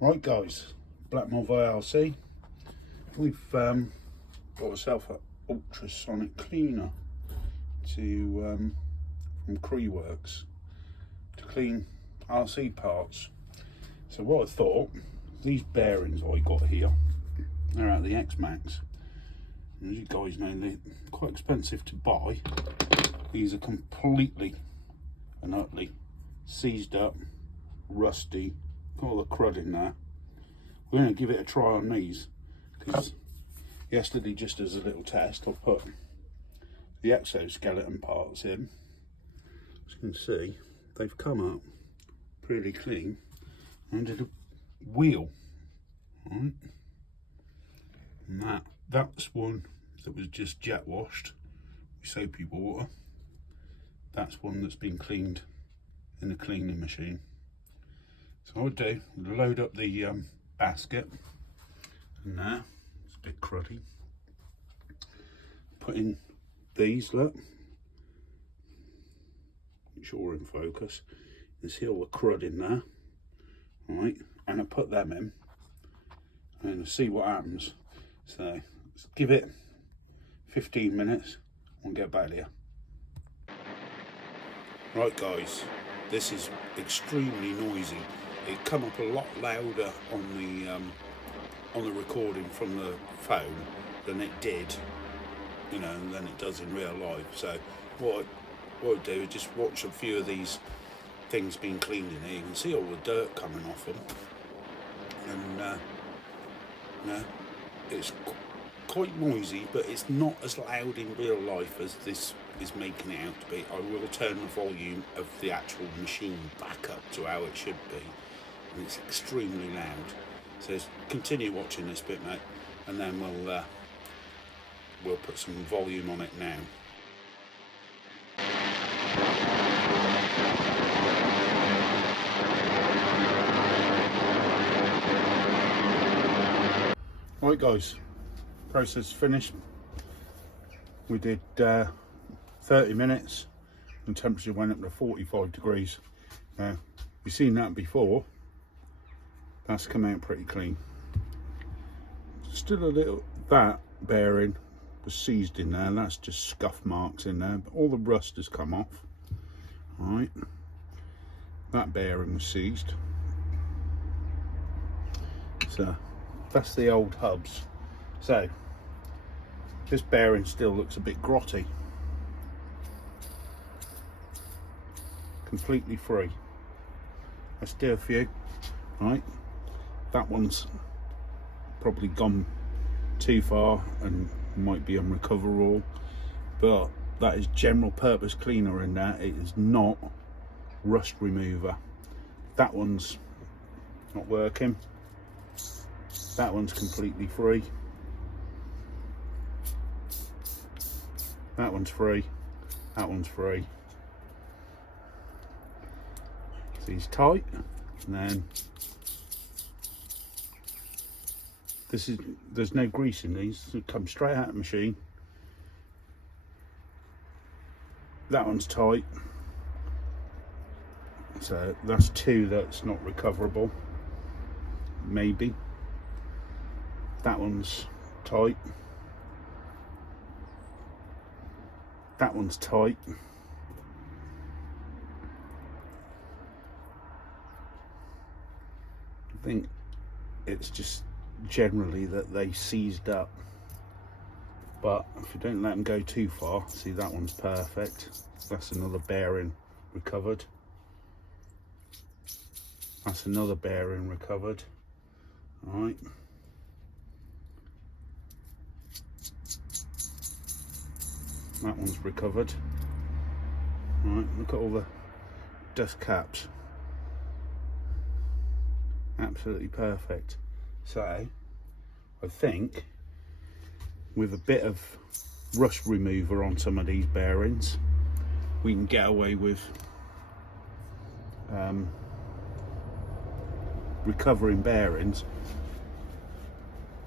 Right guys, Black Moth IRC, we've got ourselves an ultrasonic cleaner from Creworks to clean RC parts. So what I thought, these bearings I got here, they're out of the XMaxx. As you guys know, they're quite expensive to buy. These are completely and utterly seized up, rusty, got all the crud in there. We're going to give it a try on these, because yesterday, just as a little test, I put the exoskeleton parts in. As you can see, they've come up pretty clean. And did a wheel, right? And that's one that was just jet washed with soapy water. That's one that's been cleaned in the cleaning machine. So what I would do, load up the basket, and now it's a bit cruddy. Put in these, look, make sure we're in focus. You see all the crud in there, right? And I put them in, and see what happens. So let's give it 15 minutes and get back here. Right guys, this is extremely noisy. It come up a lot louder on the recording from the phone than it did, you know, than it does in real life. So what I do is just watch a few of these things being cleaned in here. You can see all the dirt coming off them, and you know, it's quite noisy, but it's not as loud in real life as this is making it out to be. I will turn the volume of the actual machine back up to how it should be, and it's extremely loud. So continue watching this bit, mate, and then we'll put some volume on it now. Right guys, process finished. We did 30 minutes and temperature went up to 45 degrees. Now, you've seen that before. That's come out pretty clean. Still a little, that bearing was seized in there, and that's just scuff marks in there, but all the rust has come off. All right, that bearing was seized. So that's the old hubs. So this bearing still looks a bit grotty. Completely free. Let's do a few. Right, that one's probably gone too far and might be unrecoverable, but that is general purpose cleaner in there. It is not rust remover. That one's not working. That one's completely free. That one's free. That one's free. So he's tight, and then there's no grease in these. It comes straight out of the machine. That one's tight. So that's two that's not recoverable. Maybe. That one's tight. That one's tight. I think it's just generally that they seized up, but if you don't let them go too far, see, that one's perfect. That's another bearing recovered. That's another bearing recovered. All right. That one's recovered. All right, look at all the dust caps. Absolutely perfect. So I think with a bit of rust remover on some of these bearings, we can get away with recovering bearings.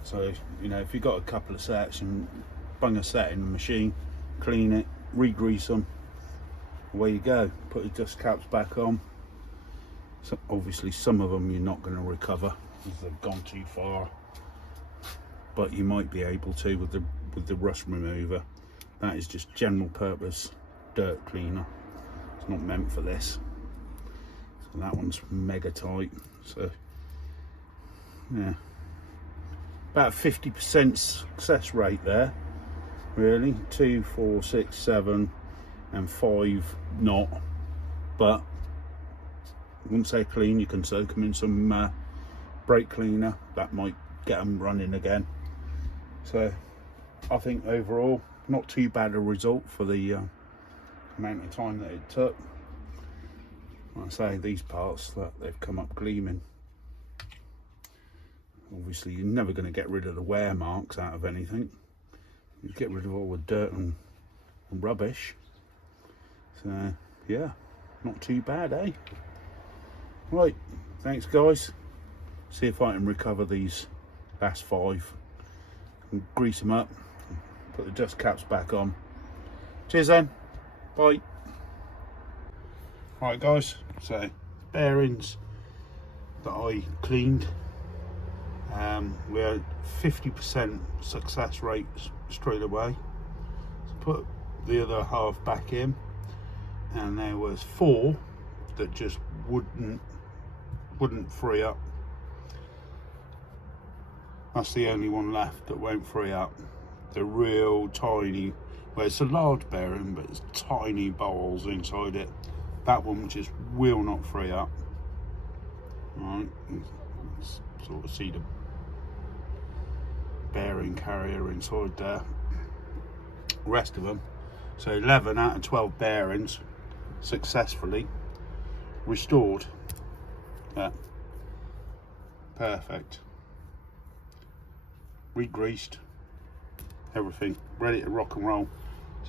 So, you know, if you've got a couple of sets, and bung a set in the machine, clean it, re-grease them, away you go. Put the dust caps back on, So obviously some of them you're not going to recover because they've gone too far, but you might be able to with the rust remover. That is just general purpose dirt cleaner. It's not meant for this. So that one's mega tight. So yeah, about 50% success rate there, really. 2, 4, 6, 7 and 5 not, but once they're clean you can soak them in some brake cleaner. That might get them running again. So I think overall not too bad a result for the amount of time that it took. Like I say, these parts that they've come up gleaming. Obviously you're never going to get rid of the wear marks out of anything. You get rid of all the dirt and rubbish. So yeah, not too bad, eh? Right, thanks guys. See if I can recover these last 5 and grease them up, put the dust caps back on. Cheers then, bye. Right guys, so bearings that I cleaned, we had 50% success rate straight away. So put the other half back in, and there was 4 that just wouldn't free up. That's the only one left that won't free up. The real tiny, well, it's a large bearing, but it's tiny balls inside it. That one just will not free up. Right, sort of see the bearing carrier inside there. Rest of them, so 11 out of 12 bearings successfully restored. Yeah, perfect. Re-greased, everything ready to rock and roll.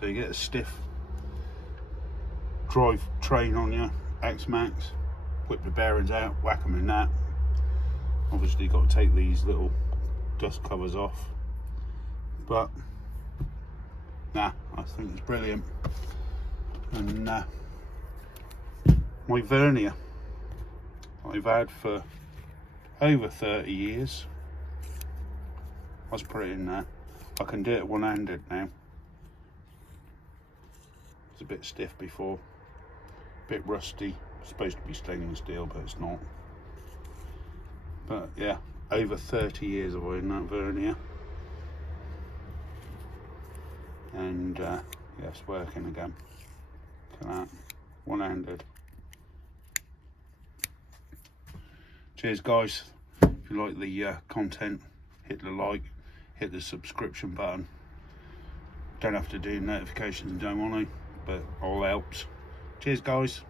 So you get a stiff drive train on your XMaxx, whip the bearings out, whack them in that. Obviously you've got to take these little dust covers off, but nah, I think it's brilliant. And my vernier I've had for over 30 years. Let's put it in there. I can do it one-handed now. It's a bit stiff before, a bit rusty. It's supposed to be stainless steel, but it's not. But yeah, over 30 years I've owned that vernier. And yeah, it's working again. Look at that, one-handed. Cheers guys. If you like the content, hit the like, hit the subscription button. Don't have to do notifications, don't want to, but all helps. Cheers guys.